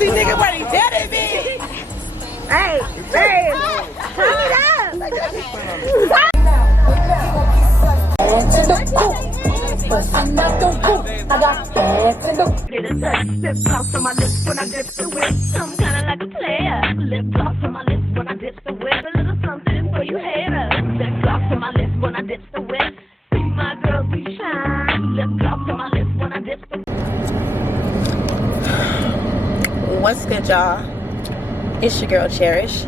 See, nigga, what he telling me? Hey, hey, turn it up. Bustin' out the roof, I got bags in the lip gloss on my lips when I dip the whip. I'm kinda like a player. Lip gloss on my lips when I dip the whip. A little something for you haters. Lip gloss on my lips when I dip the whip. Be my girl, be shine. Lip gloss on my lips when I dip the whip. What's good, y'all? It's your girl Cherish.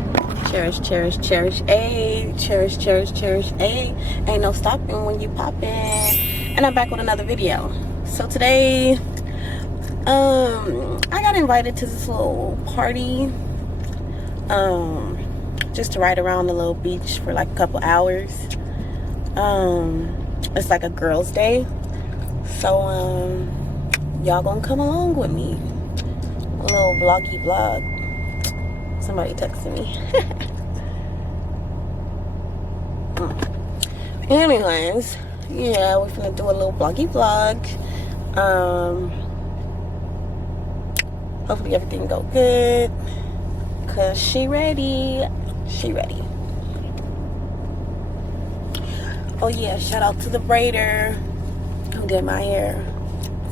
Cherish, cherish, cherish, ayy. Cherish, cherish, cherish, ayy. Ain't no stopping when you poppin'. And I'm back with another video. So today, I got invited to this little party. Just to ride around the little beach for like a couple hours. It's like a girls' day. So, y'all gonna come along with me. A little vloggy vlog. Somebody texted me. Anyways, yeah, we're gonna do a little vloggy vlog. Hopefully everything go good. Cause she ready. She ready. Oh yeah, shout out to the braider who did my hair.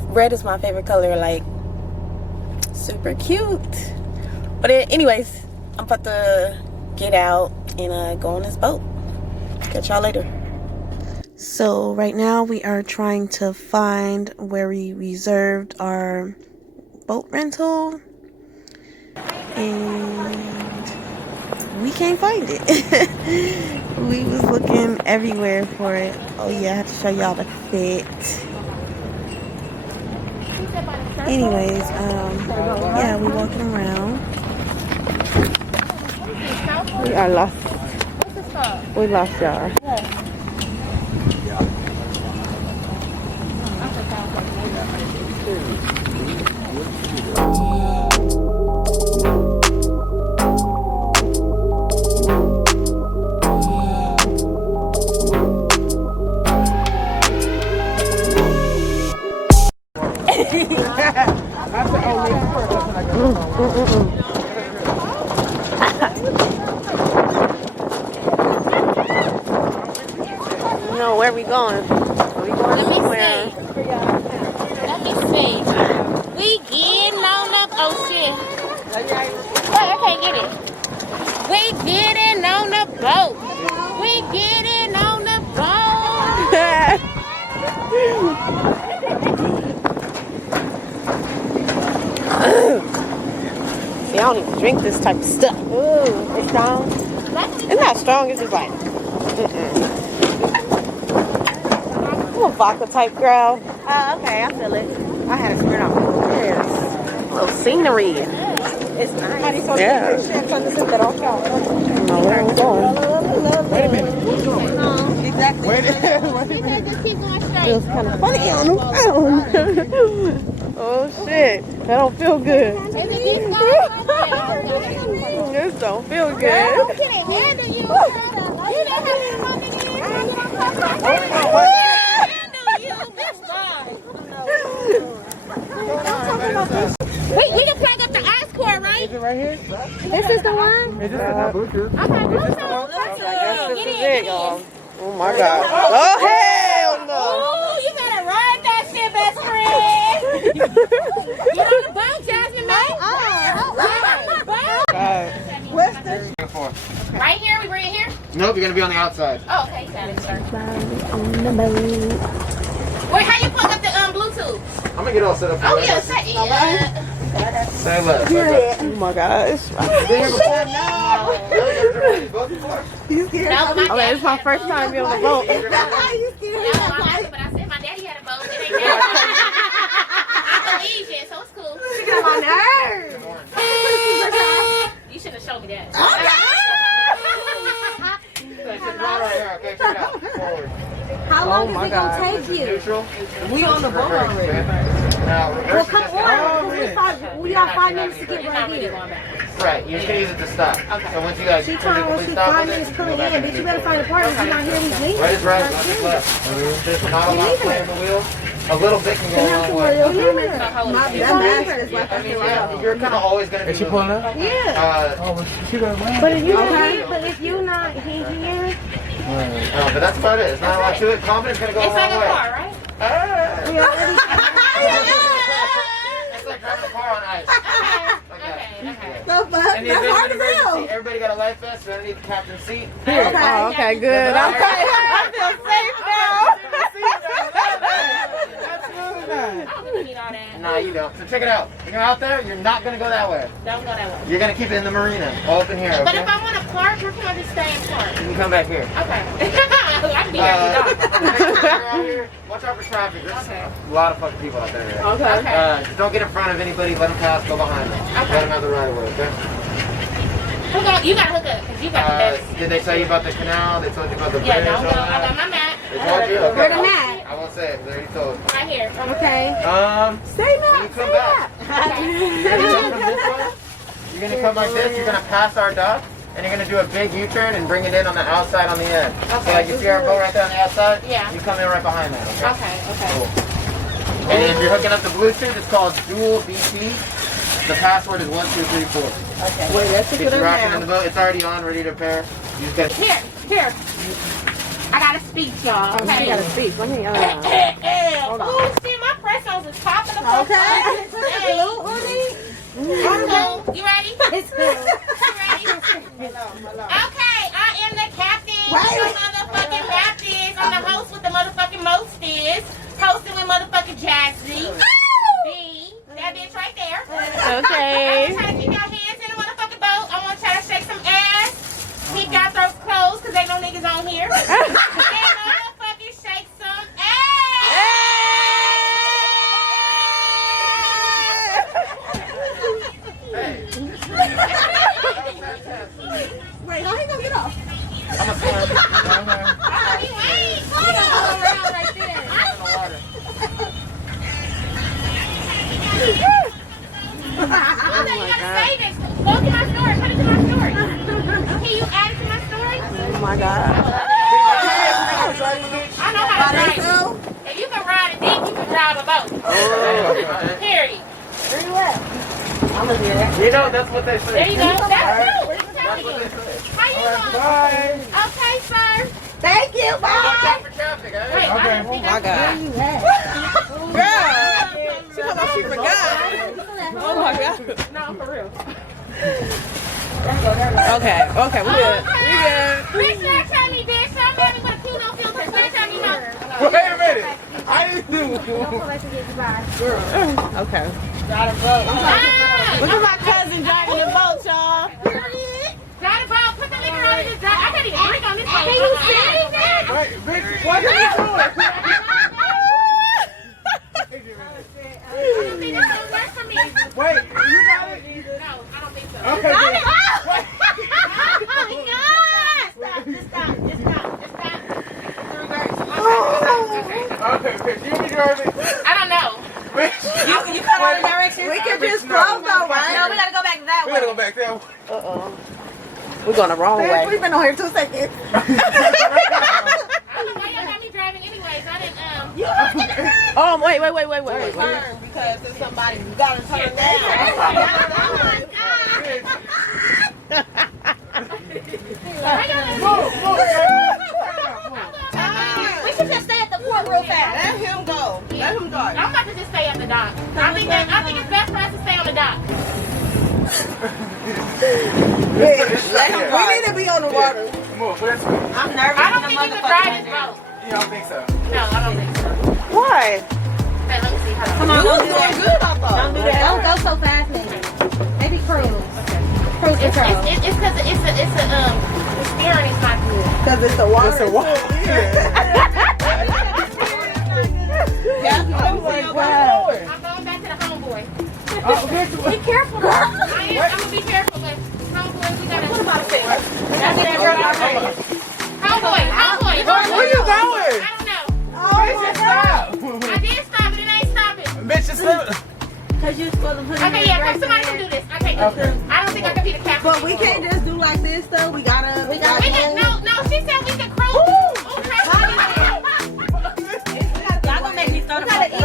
Red is my favorite color, like super cute. But anyways, I'm about to get out and go on this boat. Catch y'all later. So right now we are trying to find where we reserved our boat rental. And we can't find it. We was looking everywhere for it. Oh yeah, I have to show y'all the fit. Anyways, yeah, we walking around. We are lost. We lost y'all. No, where are we going? Are we going somewhere? Let me see. We getting on up. Oh shit. Wait, I can't get it. We getting on the boat. We getting on the boat. See, I don't even drink this type of stuff. Ooh, it's strong. It's not strong, it's just like, I'm a vodka type girl. Oh, okay, I feel it. I had a spread on. Yes. A little scenery. It's nice. Yeah. I don't know where I'm going. Wait a minute. Exactly. Wait a minute. Just keep going straight. Feels kind of funny on the phone. Oh shit, that don't feel good. Is it this guy? This don't feel good. Who can it handle you? You don't have to run in here. We can plug up the ice core, right? Is it right here? This is the one? Is this the Bluetooth? Okay, Bluetooth. Get in. Oh my god. Oh hell no. Oh, you better ride that shit, best friend. Get on the boat, Jasmine, mate. Get on the boat. What's this? Right here? We bring it here? Nope, you're gonna be on the outside. Oh, okay. Got it, sir. Wait, how you plug up the Bluetooth? I'm gonna get all set up for Oh, you. yeah, say Say less. Oh my gosh. You scared? No, my Okay, it's my first time being on the boat. But I said my daddy had a boat. It ain't that. I believe it, so it's cool. You got my nerves. You should have showed me that. Okay, check it out. Forward. How long Oh my is it gonna God. take you? Neutral. We on the boat already. Now, Well, reverse come it. on. We got 5 minutes to get right here. Right, you're just gonna use it to stop. So once you guys She fully told us we stop 5 with minutes it, coming go back in, and bitch. You do better it. find a partner. If you're not here, we leave. Right is right, left is left. There's not a lot of play in the wheel. A little bit can go a long way. That master is like I mean, yeah, you're kind of always going to be. Is she pulling up? Yeah. Oh, well, she gonna run. But if you but if you not here, But that's about it. It's not a lot to it. Confidence going to go a It's long like a way. car, right? It's like driving a car on ice. Okay. so In the that's event of hard an to emergency, do. everybody got a life vest underneath the captain's seat. Okay. Okay, good. I feel safe now. Absolutely not. I don't think we need all that. Nah, you don't. So check it out. When you're out there, you're not going to go that way. Don't go that way. You're going to keep it in the marina, all up in here, But okay? if I want to park, where can I just stay and park? You can come back here. Okay. I can be here at the dock. Watch out for traffic. There's Okay. a lot of fucking people out there. Okay. Just don't get in front of anybody. Let them pass. Go behind them. Okay. Let them have the right of way, okay? Hook up. You gotta hook up, because you got the best. Did they tell you about the canal? They told you about the bridge? Yeah, don't all go. I that? got my map. They told you? Okay. Where the map? I won't say it. They already told. Right here. Okay. Say When that. you come back, you're gonna come from this way. You're gonna come like this. You're gonna pass our dock, and you're gonna do a big U-turn and bring it in on the outside on the end. So like you see our boat right there on the outside? Yeah. You come in right behind that. Okay. Okay. Cool. And if you're hooking up the Bluetooth, it's called dual BT. The password is 1234. Wait, let's If you're rocking in the boat, it's already on, ready to pair. You just gotta. Here. I gotta speak, y'all. Okay. Okay. You gotta speak. Let me. Hold on. Oh, shit, my press ons is popping the fuck Okay. off. Hey. Hello. You ready? You ready? Okay, I am the captain. The motherfucking Baptist. I'm the host with the motherfucking mostest. Hosting with motherfucking Jazzy. B. That bitch right there. Okay. I'm trying to keep your hands in the motherfucking boat. I want y'all to shake some ass. Keep y'all throats closed because ain't no niggas on here. And motherfucking shake some Wait, how you gonna get off? I'm a swim. You gotta save it. Go to my story. Put it to my story. Can you add it to my story? Oh my God. I know how to drive. If you can ride a dick, you can drive a boat. Period. You know, that's what they say. There you go. That's true. I'm That's telling what you. they say. How you doing? Bye. Okay, sir. Thank you. Watch Bye. out for traffic, eh? Wait, Okay. I Oh my God. Girl. She told me she forgot. Oh my God. No, for real. Okay. Okay. We good. We good. Bitch, don't tell me, bitch. Don't tell me what a cute no filter. Bitch, tell me no. Wait a minute. I didn't do. Okay. Ah, Look at my cousin driving the boat, y'all. Drive the boat. Put the liquor on it. Just drive. I can't even drink on this boat. Can you see that? Wait, bitch, what are you doing? I don't think this will work for me. Wait, you got it? No, I don't think so. Okay, bitch. Okay, bitch, you be driving. I don't know. Bitch. You cut all the directions? We can just close though, right? No, we gotta go back that We way. gotta go back there. We're going the wrong way. We've been on here 2 seconds. I don't know why y'all got me driving anyways. I didn't, Oh, wait. turn because there's somebody you gotta turn We should just stay at the port real fast. Let him go. Let him go. I'm about to just stay at the dock. I think it's best for us to stay on the dock. We need to be on the water. Come on, let's go. I'm nervous. I don't think you can drive this boat. You don't think so? No, I don't think so. Why? Hey, let me see. Hold on. Come on, don't do that. Good, I thought. Don't do that. Don't go so fast, maybe. Maybe cruise. Cruise It's control. because the steering is not good. Because it's a water. It's a walk. Oh my God. I'm going back to the homeboy. Oh, bitch. Be careful. I'm gonna be careful, but homeboy, we gotta. What about a Homeboy. Where you going? I don't know. Bitch, just stop. I did stop it. It ain't stopping. Bitch, just stop. Because you're supposed to put it Okay, yeah, somebody can do this. I can't do this. I don't think I can be the captain. But we can't just do like this though. We gotta. We can, no, she said we can cruise. Okay. Y'all gonna make me start. We gotta eat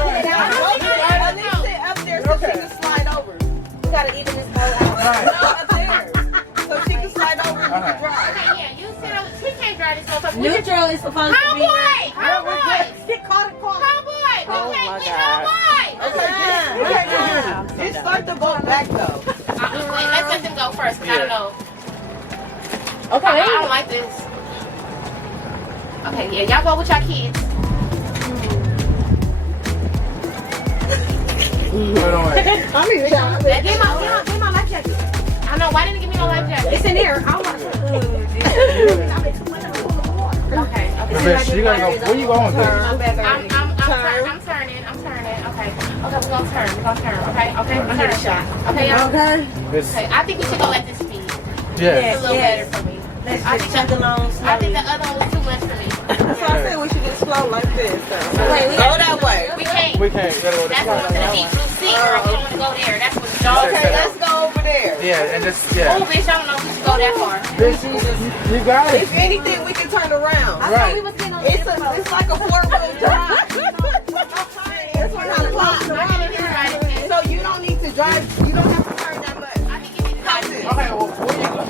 this boat out. Right. So she can slide over and we can drive. Okay, yeah, you sit over. We can't drive this motherfucker. Neutral is supposed to be. Homeboy! Homeboy! Get caught. Homeboy! Oh We my can't. God. Homeboy! Just start the boat back though. Wait, let's let them go first, because I don't know. Okay. I don't like this. Okay, yeah, y'all go with y'all kids. Hold on. I'm even trying. Give my life jacket. I know, why didn't you give me no life jacket? It's in there. I want to. Okay, okay. Bitch, you gotta go. Where you going, bitch? I'm turning. Okay, we're gonna turn. Okay, I'm turning. Okay, y'all. Bitch, Okay, I think we should go at this speed. yeah. It's a little better for me. Let's I just think chug along I think the other one was too much for me. That's why I said we should just flow like this. Wait, we Go that way. We can't. We can't. Gotta go That's this going to the way. deep blue sea, girl. We don't want to go there. That's what the dog Okay, let's go over there. Yeah, and just, Oh, yeah. bitch, I don't know if we should go that far. Bitch, you got it. If anything, we can turn around. Right. It's like a 4-wheel drive. It's one on the clock. So you don't need to drive. You don't have to turn that much. I think you need to drive this. Okay, well, where you go?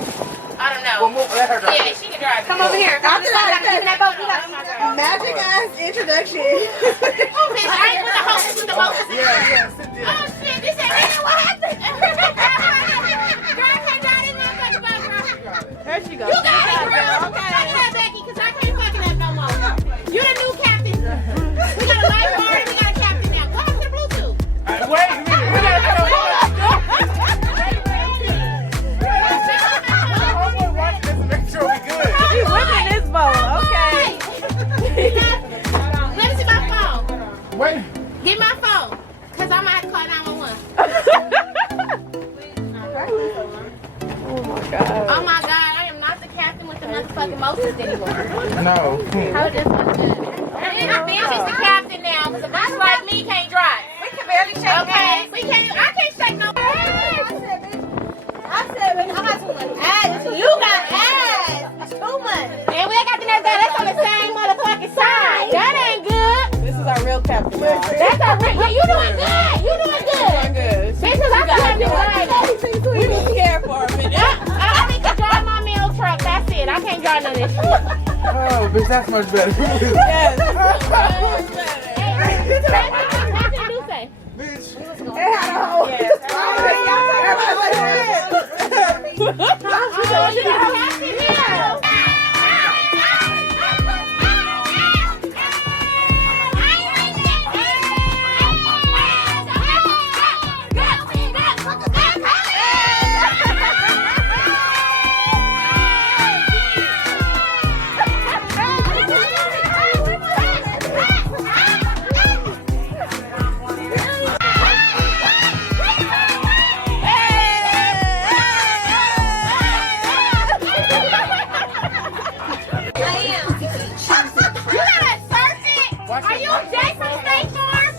I don't know. Well, move, let her drive. Yeah, she can drive. come over here. I'm just not giving that boat. That's my girl. Magic ass introduction. Oh, bitch, I ain't with the hostess with the boat. Yeah, sit there. Oh, shit, this ain't really what happened. Girl, I can't drive this motherfucking boat, girl. There she goes. You got it, girl. Okay. Take that, Becky, because I can't fucking up no more. You the new captain. We got a lifeguard and we got a captain now. Go off to the Bluetooth. Wait a minute. We gotta go. Homeboy watching this and make sure we good. She whipping this boat. Okay. Let me see my phone. Wait. Get my phone. Because I might have to call 911. Oh my God, I am not the captain with the motherfucking Moses anymore. No. How this one good? And the bitch is the captain now, because a bitch like me can't drive. We can barely shake hands. We can't, I can't shake no I said, I got too much ass. You got ass. That's too much. And we ain't got the next guy, that's on the same motherfucking side. That ain't good. This is our real captain. Y'all. That's our real, yeah, you doing good. You doing good. Good. Bitch, because I still have to drive. We were scared for a minute. I need to drive my meal truck, that's it. I can't drive none of this shit. Oh, bitch, that's much better. Yes. What did you say? Bitch. Oh, you got a captain now. Are you Jay from State Farm?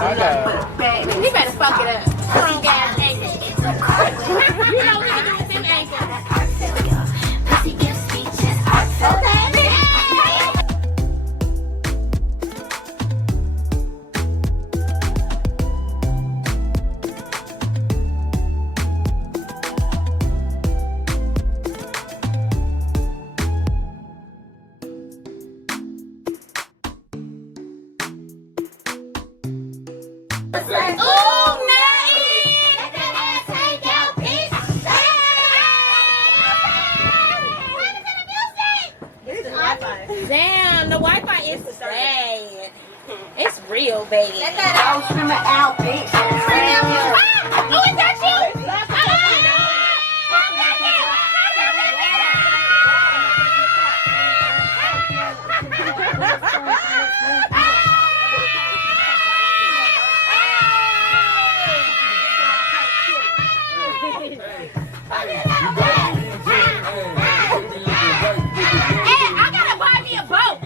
I got You better fuck it up. Strong ass ankles. You know what to do with them ankles. Oh, damn, the Wi-Fi is bad. It's real bad. I was from an out, bitch. Oh, is that you? Hey, I gotta buy me a boat.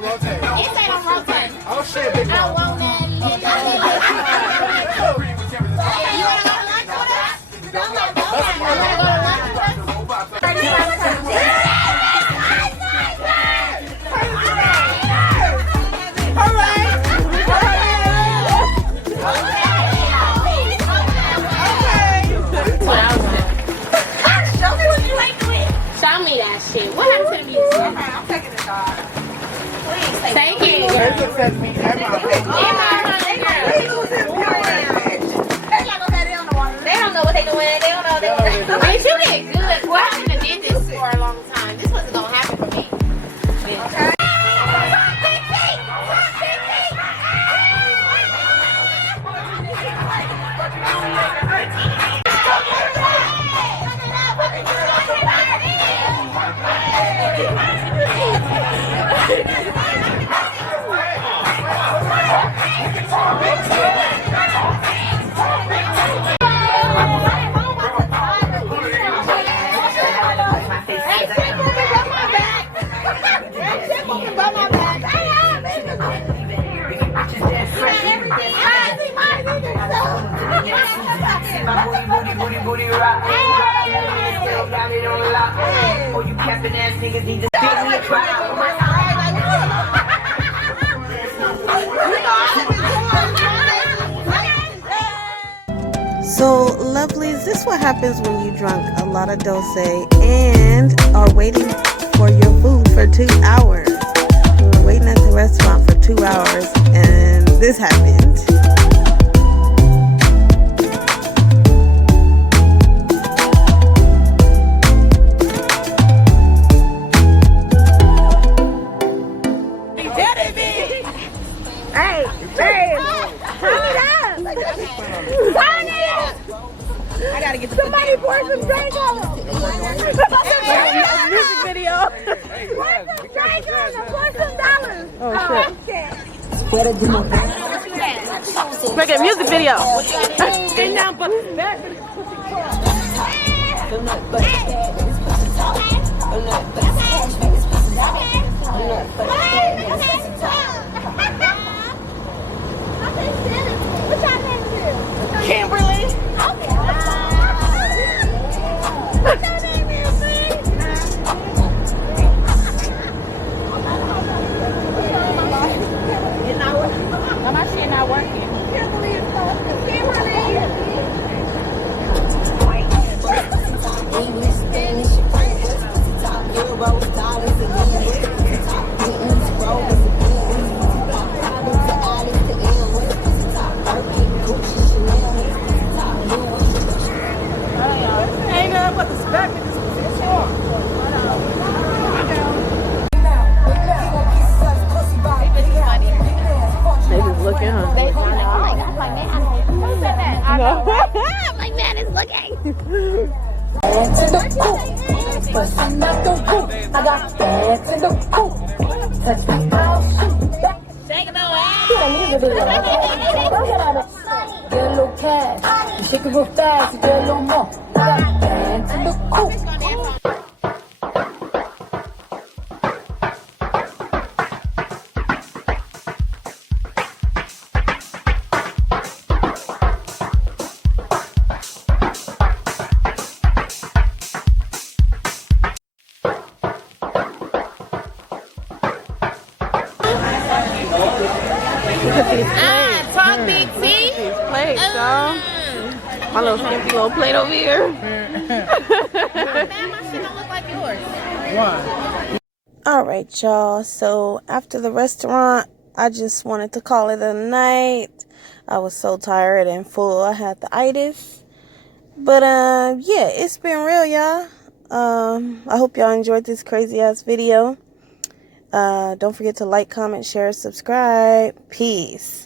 don't rotate. It say don't rotate. Oh shit, big I dog. want that. You wanna go to lunch with us? You wanna go to lunch with us? Show me that shit. What happened to the music? I'm taking the dog. Please Take it, girl. It looks at me and my Get my honey, girl. They don't know what they doing. They don't know what they doing. Bitch, you did good. Well, I should have did this for a long time. This wasn't gonna happen for me. Okay. Booty rock. Still got it on lock. Oh, you capping ass niggas need to spit in the crowd. So, lovelies, this is what happens when you drunk a lot of dose and are waiting for your food for 2 hours. We were waiting at the restaurant for 2 hours, and this happened. I gotta get somebody pour some drink on them. Music video. Pour some drink on them. Pour some dollars. Oh shit. Make a music video. And now, but back. Kimberly. My shit not working. Ain't nothing but the spec in this position. They just looking, huh? I'm like, man, it's looking. To the coop, bustin' out the roof. I got bands in the coop. Touch me, I'll shoot back. Shake it away. Get a little cash, you shake it real fast, you get a little more. I got bands in the coop. Talk big T. Plates, y'all. My little skimpy little plate over here. Man, my shit don't look like yours. Alright, y'all. So, after the restaurant, I just wanted to call it a night. I was so tired and full. I had the itis. But, yeah, it's been real, y'all. I hope y'all enjoyed this crazy-ass video. Don't forget to like, comment, share, subscribe. Peace.